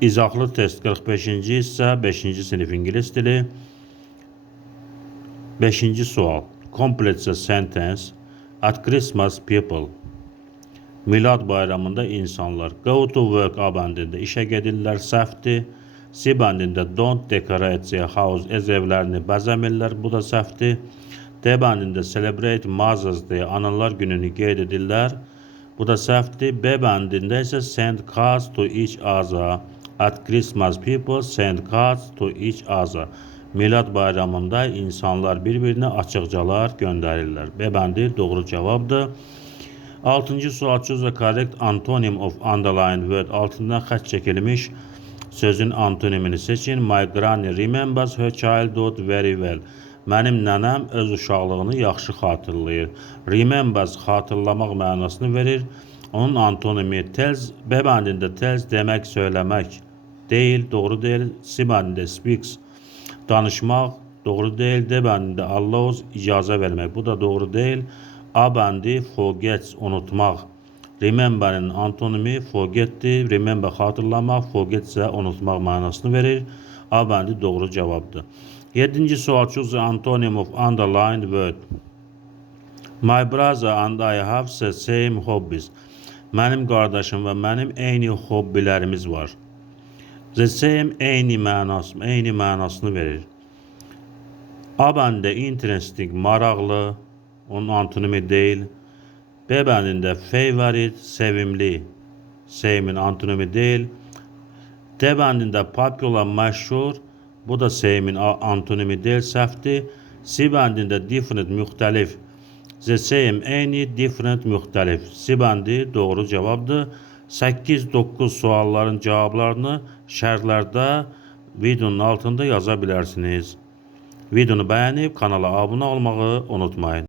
İzahlı test 45-ci hissə 5-ci sinif ingilis dili. 5-ci sual. Complete a sentence. At Christmas people. Milad bayramında insanlar. Go to work A bəndində işə gedirlər, səhvdir. C bəndində don't decorate their house, ev evlərini bəzəmirlər, bu da səhvdir. D bəndində celebrate Mother's Day, analar gününü qeyd edirlər, bu da səhvdir. B bəndində isə send cards to each other. At Christmas people send cards to each other. Milad bayramında insanlar bir-birinə açıqcalar göndərirlər. B bəndi doğru cavabdır. 6-cı sual. Choose the correct antonym of underlined word. Altından xətt çəkilmiş sözün antonimini seçin. My granny remembers her childhood very well. Mənim nənəm öz uşaqlığını yaxşı xatırlayır. Remembers xatırlamaq mənasını verir. Onun antonimi tells. B bəndində tells demək, söyləmək deyil, doğru deyil. C bəndində speaks danışmaq doğru deyil. D bəndində allows icazə vermək, bu da doğru deyil. A bəndi forgets unutmaq. Remember'in antonimi forget'tir. Remember xatırlamaq, forget isə unutmaq mənasını verir. A bəndi doğru cavabdır. 7-ci sual. Choose the antonym of underlined word. My brother and I have the same hobbies. Mənim qardaşım və mənim eyni hobbilərimiz var. The same eyni mənasını verir. A bəndə interesting maraqlı, onun antonimi deyil. B bəndində favorite sevimli, sevimin antonimi deyil. D bəndində popular məşhur, bu da sevimin antonimi deyil, səhvdir. C bəndində different müxtəlif, the same eyni, different müxtəlif. C bəndi doğru cavabdır. 8-9 sualların cavablarını şərhlərdə videonun altında yaza bilərsiniz. Videonu bəyənib kanala abunə olmağı unutmayın.